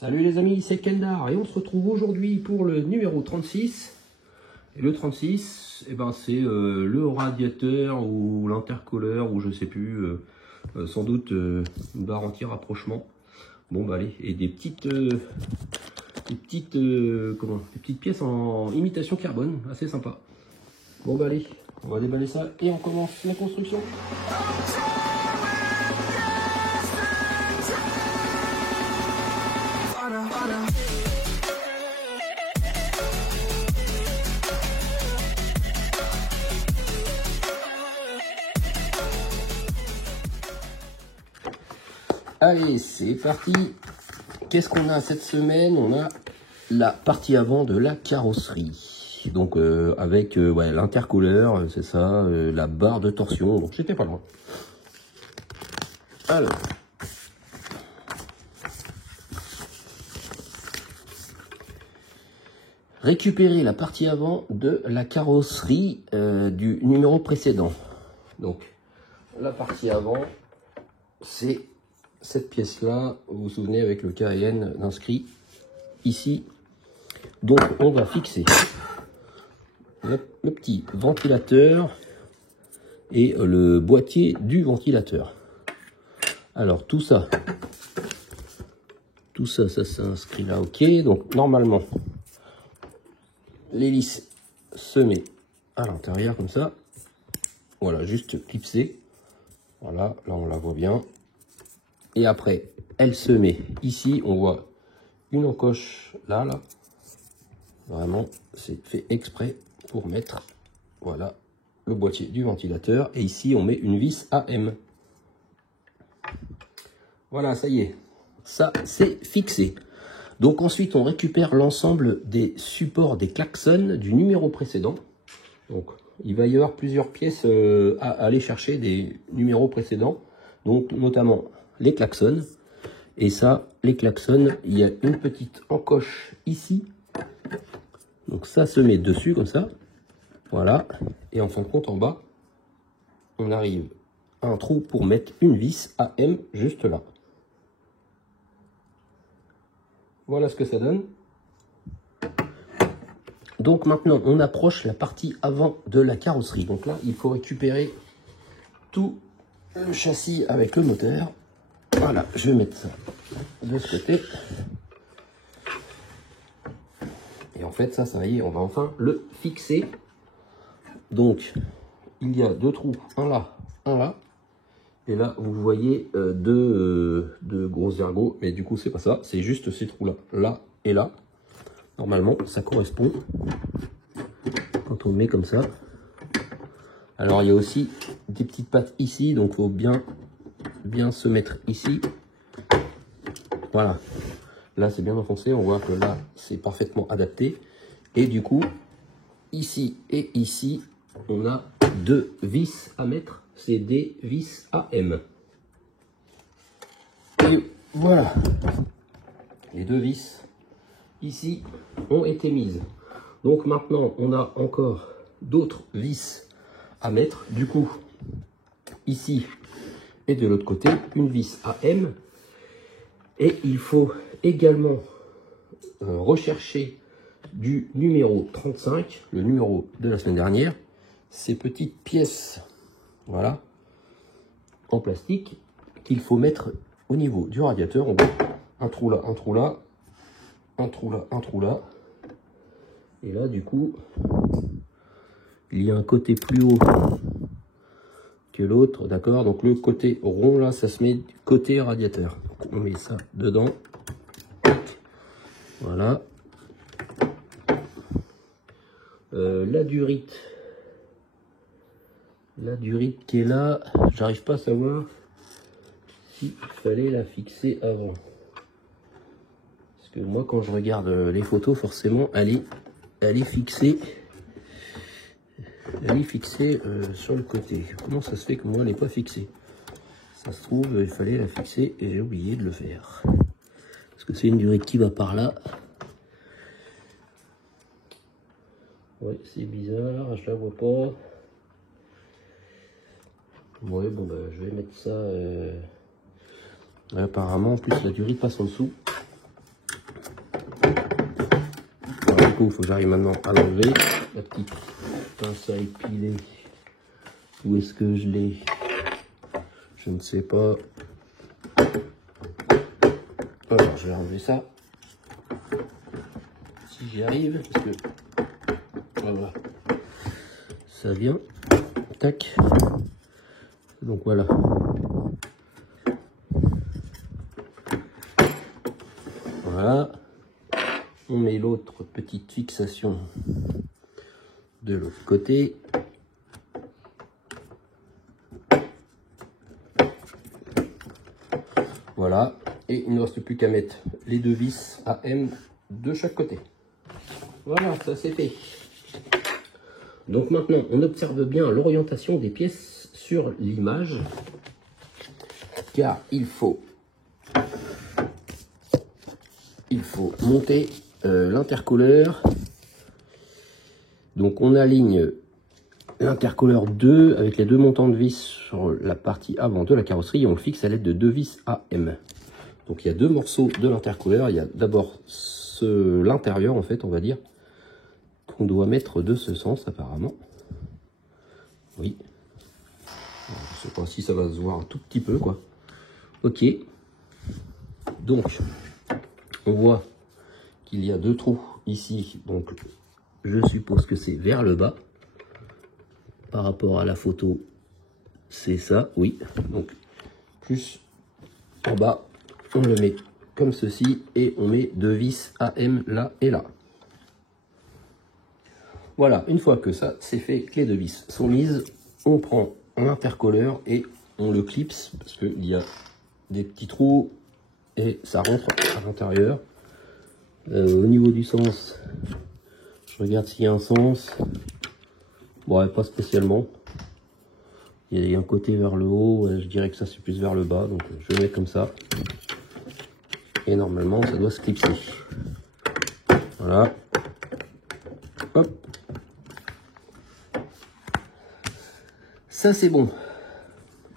Salut les amis, c'est Keldar et on se retrouve aujourd'hui pour le numéro 36. Et le 36, eh ben, c'est le radiateur ou l'intercooleur ou je sais plus, sans doute une barre anti-rapprochement. Bon bah allez, et des petites pièces en imitation carbone, assez sympa. Bon bah allez, on va déballer ça et on commence la construction. Allez, c'est parti. Qu'est-ce qu'on a cette semaine? On a la partie avant de la carrosserie. Donc avec ouais, l'intercooleur, c'est ça, la barre de torsion. Donc j'étais pas loin. Alors. Récupérer la partie avant de la carrosserie du numéro précédent. Donc la partie avant, c'est cette pièce-là, vous vous souvenez, avec le KN inscrit ici. Donc on va fixer le petit ventilateur et le boîtier du ventilateur. Alors tout ça, ça s'inscrit là, ok. Donc normalement, l'hélice se met à l'intérieur comme ça. Voilà, juste clipsée. Voilà, là on la voit bien. Et après, elle se met ici. On voit une encoche là. Vraiment, c'est fait exprès pour mettre, voilà, le boîtier du ventilateur. Et ici, on met une vis AM. Voilà, ça y est. Ça, c'est fixé. Donc ensuite, on récupère l'ensemble des supports des klaxons du numéro précédent. Donc, il va y avoir plusieurs pièces à aller chercher des numéros précédents. Donc, notamment les klaxons. Et ça, les klaxons, il y a une petite encoche ici. Donc ça se met dessus comme ça. Voilà. Et en fin de compte, en bas, on arrive à un trou pour mettre une vis AM juste là. Voilà ce que ça donne. Donc maintenant, on approche la partie avant de la carrosserie. Donc là, il faut récupérer tout le châssis avec le moteur. Voilà, je vais mettre ça de ce côté. Et en fait, ça y est, on va enfin le fixer. Donc, il y a deux trous, un là, un là. Et là, vous voyez deux gros ergots. Mais du coup, c'est pas ça. C'est juste ces trous-là, là et là. Normalement, ça correspond quand on le met comme ça. Alors, il y a aussi des petites pattes ici. Donc, il faut bien se mettre ici. Voilà. Là, c'est bien enfoncé. On voit que là, c'est parfaitement adapté. Et du coup, ici et ici, on a deux vis à mettre. C'est des vis AM. Et voilà. Les deux vis ici ont été mises. Donc maintenant, on a encore d'autres vis à mettre. Du coup, ici et de l'autre côté, une vis AM. Et il faut également rechercher du numéro 35, le numéro de la semaine dernière, ces petites pièces, voilà, en plastique, qu'il faut mettre au niveau du radiateur. On voit un trou là, un trou là, un trou là, un trou là. Et là, du coup, il y a un côté plus haut que l'autre, d'accord? Donc le côté rond là, ça se met côté radiateur. Donc, on met ça dedans. Voilà. La durite qui est là, j'arrive pas à savoir s'il fallait la fixer avant. Parce que moi, quand je regarde les photos, forcément, elle est fixée. Elle est fixée sur le côté. Comment ça se fait que moi, elle n'est pas fixée? Ça se trouve, il fallait la fixer et j'ai oublié de le faire. Parce que c'est une durite qui va par là. Ouais, c'est bizarre, je la vois pas. Ouais, bon, bah, je vais mettre ça. Apparemment, en plus, la durite passe en dessous. coup, il faut que j'arrive maintenant à l'enlever. La petite pince à épiler. Où est-ce que je l'ai? Je ne sais pas. Alors, je vais enlever ça. Si j'y arrive, parce que voilà, ça vient. Tac. Donc voilà. Voilà. On met l'autre petite fixation de l'autre côté. Voilà. Et il ne reste plus qu'à mettre les deux vis AM de chaque côté. Voilà, ça c'est fait. Donc maintenant, on observe bien l'orientation des pièces sur l'image, car il faut monter l'intercouleur. Donc on aligne l'intercouleur 2 avec les deux montants de vis sur la partie avant de la carrosserie et on le fixe à l'aide de deux vis AM. Donc il y a deux morceaux de l'intercouleur. Il y a d'abord l'intérieur en fait, on va dire, qu'on doit mettre de ce sens apparemment. Oui. Je sais pas si ça va se voir un tout petit peu quoi. Ok. Donc on voit qu'il y a deux trous ici. Donc je suppose que c'est vers le bas. Par rapport à la photo, c'est ça, oui. Donc plus en bas, on le met comme ceci et on met deux vis AM là et là. Voilà, une fois que ça c'est fait, que les deux vis sont mises, on prend un intercolleur et on le clipse parce qu'il y a des petits trous et ça rentre à l'intérieur. Au niveau du sens, je regarde s'il y a un sens. Bon, pas spécialement. Il y a un côté vers le haut, je dirais que ça c'est plus vers le bas, donc je le mets comme ça. Et normalement ça doit se clipser. Voilà. Hop. Ça c'est bon.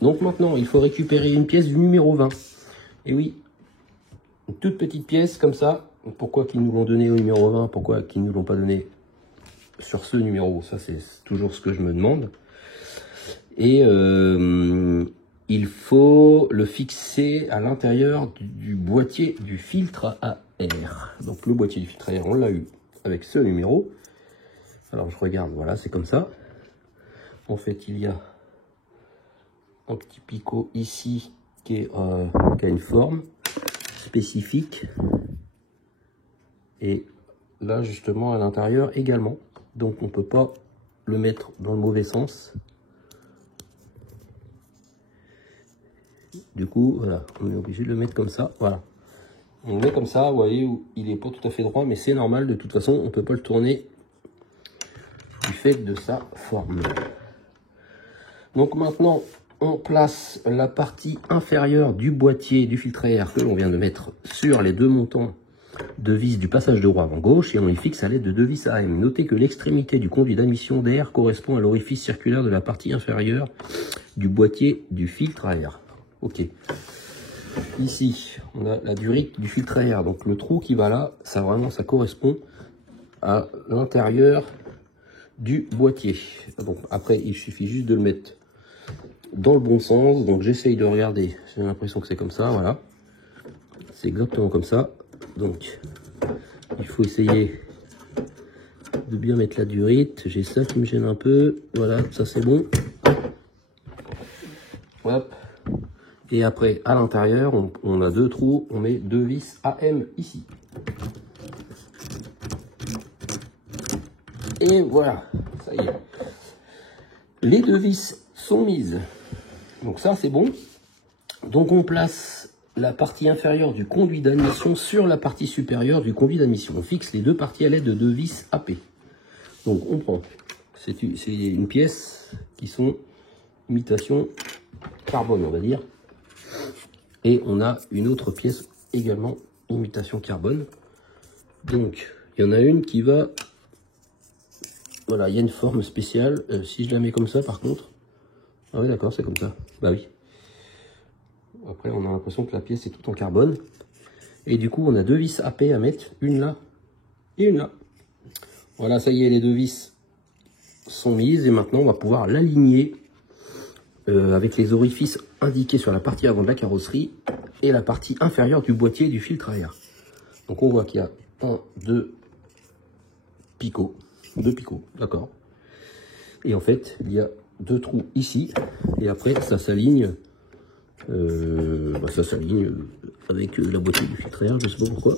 Donc maintenant il faut récupérer une pièce du numéro 20. Et oui, une toute petite pièce comme ça. Pourquoi qu'ils nous l'ont donné au numéro 20? Pourquoi qu'ils ne nous l'ont pas donné sur ce numéro? Ça c'est toujours ce que je me demande. Et il faut le fixer à l'intérieur du boîtier du filtre à air. Donc le boîtier du filtre à air, on l'a eu avec ce numéro. Alors je regarde, voilà, c'est comme ça. En fait, il y a un petit picot ici qui a une forme spécifique. Et là, justement, à l'intérieur également. Donc on ne peut pas le mettre dans le mauvais sens. Du coup, voilà, on est obligé de le mettre comme ça, voilà. On le met comme ça, vous voyez, où il n'est pas tout à fait droit, mais c'est normal, de toute façon, on ne peut pas le tourner du fait de sa forme. Donc maintenant, on place la partie inférieure du boîtier du filtre à air que l'on vient de mettre sur les deux montants de vis du passage de roue avant gauche et on les fixe à l'aide de deux vis AM. Notez que l'extrémité du conduit d'admission d'air correspond à l'orifice circulaire de la partie inférieure du boîtier du filtre à air. Ok. Ici, on a la durite du filtre à air. Donc le trou qui va là, ça vraiment, ça correspond à l'intérieur du boîtier. Donc après, il suffit juste de le mettre dans le bon sens. Donc j'essaye de regarder. J'ai l'impression que c'est comme ça, voilà. C'est exactement comme ça. Donc il faut essayer de bien mettre la durite. J'ai ça qui me gêne un peu. Voilà, ça c'est bon. Hop. Et après, à l'intérieur, on a deux trous, on met deux vis AM ici. Et voilà, ça y est. Les deux vis sont mises. Donc ça, c'est bon. Donc on place la partie inférieure du conduit d'admission sur la partie supérieure du conduit d'admission. On fixe les deux parties à l'aide de deux vis AP. Donc on prend, c'est une pièce qui sont imitation carbone, on va dire. Et on a une autre pièce également imitation carbone. Donc il y en a une qui va, voilà, il y a une forme spéciale. Si je la mets comme ça par contre, ah oui d'accord, c'est comme ça, bah oui. Après on a l'impression que la pièce est toute en carbone. Et du coup on a deux vis AP à mettre, une là et une là. Voilà, ça y est, les deux vis sont mises et maintenant on va pouvoir l'aligner avec les orifices indiqués sur la partie avant de la carrosserie et la partie inférieure du boîtier du filtre à air. Donc on voit qu'il y a deux picots, d'accord. Et en fait, il y a deux trous ici et après ça s'aligne. Ça s'aligne avec la boîtier du filtre à air, je sais pas pourquoi.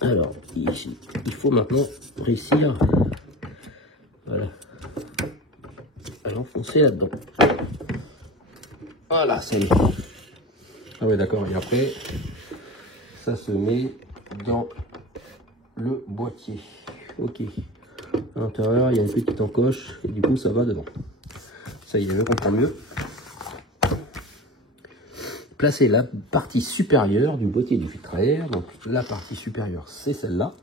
Alors ici, il faut maintenant réussir, voilà, à l'enfoncer là-dedans. Voilà, ça y est. Ah ouais, d'accord. Et après, ça se met dans le boîtier. Ok. À l'intérieur, il y a une petite encoche et du coup, ça va dedans. Ça y est, je comprends mieux. Placer la partie supérieure du boîtier du filtre à air. Donc la partie supérieure, c'est celle-là.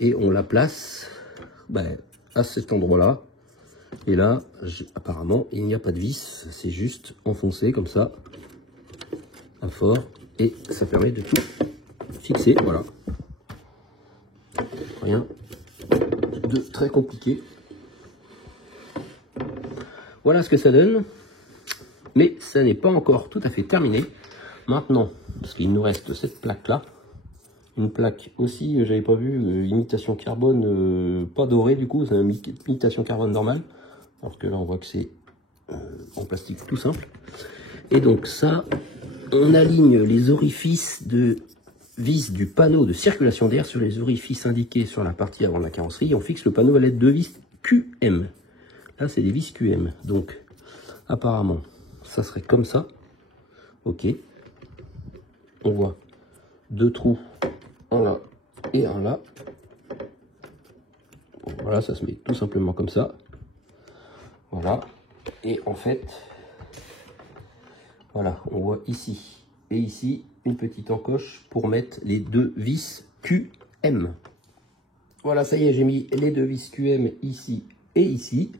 Et on la place à cet endroit-là. Et là, apparemment, il n'y a pas de vis. C'est juste enfoncé comme ça, à fort. Et ça permet de tout fixer. Voilà. Rien de très compliqué. Voilà ce que ça donne. Mais ça n'est pas encore tout à fait terminé. Maintenant, parce qu'il nous reste cette plaque-là. Une plaque aussi, j'avais pas vu, imitation carbone, pas dorée du coup, c'est une imitation carbone normale. Alors que là, on voit que c'est en plastique tout simple. Et donc ça, on aligne les orifices de vis du panneau de circulation d'air sur les orifices indiqués sur la partie avant de la carrosserie. Et on fixe le panneau à l'aide de vis QM. Là, c'est des vis QM. Donc, apparemment, ça serait comme ça. Ok. On voit deux trous, un là et un là. Bon, voilà, ça se met tout simplement comme ça. Voilà. Et en fait, voilà, on voit ici et ici une petite encoche pour mettre les deux vis QM. Voilà, ça y est, j'ai mis les deux vis QM ici et ici.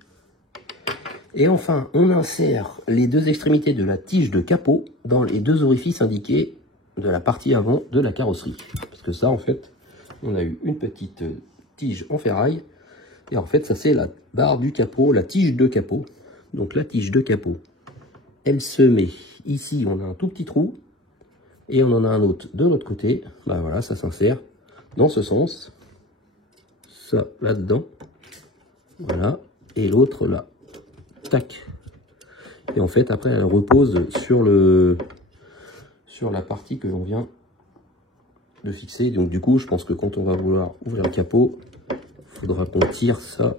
Et enfin, on insère les deux extrémités de la tige de capot dans les deux orifices indiqués de la partie avant de la carrosserie. Parce que ça, en fait, on a eu une petite tige en ferraille. Et en fait, ça c'est la barre du capot, la tige de capot. Donc la tige de capot, elle se met ici, on a un tout petit trou. Et on en a un autre de l'autre côté. Bah voilà, ça s'insère dans ce sens. Ça là-dedans. Voilà. Et l'autre là. Tac. Et en fait, après, elle repose sur la partie que l'on vient de fixer. Donc du coup, je pense que quand on va vouloir ouvrir le capot, il faudra qu'on tire ça.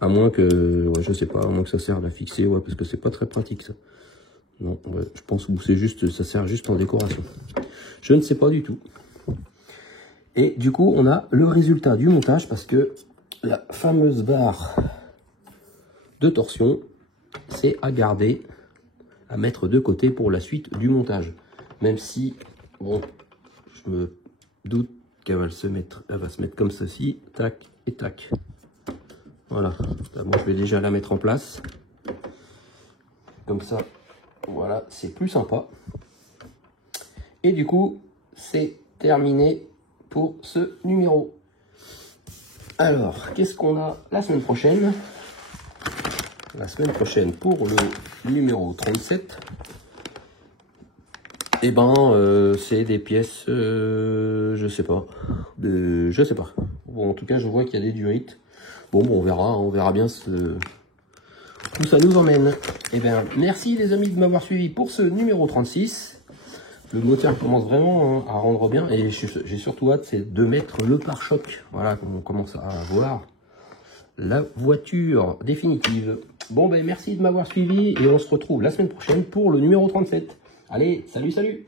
À moins que, ouais, je sais pas, à moins que ça serve à fixer, ouais, parce que c'est pas très pratique ça. Non, ouais, je pense que c'est juste, ça sert juste en décoration. Je ne sais pas du tout. Et du coup, on a le résultat du montage parce que la fameuse barre de torsion, c'est à garder, à mettre de côté pour la suite du montage. Même si, bon, je me doute qu'elle va se mettre, elle va se mettre comme ceci, tac et tac. Voilà. Bon, je vais déjà la mettre en place. Comme ça, voilà, c'est plus sympa. Et du coup, c'est terminé pour ce numéro. Alors, qu'est-ce qu'on a la semaine prochaine? La semaine prochaine, pour le numéro 37, eh ben, c'est des pièces, je sais pas. Je sais pas. Bon, en tout cas, je vois qu'il y a des durites. Bon, on verra bien où ça nous emmène. Eh bien, merci les amis de m'avoir suivi pour ce numéro 36. Le moteur commence vraiment à rendre bien et j'ai surtout hâte, c'est de mettre le pare-choc. Voilà, on commence à avoir la voiture définitive. Bon, ben merci de m'avoir suivi et on se retrouve la semaine prochaine pour le numéro 37. Allez, salut, salut!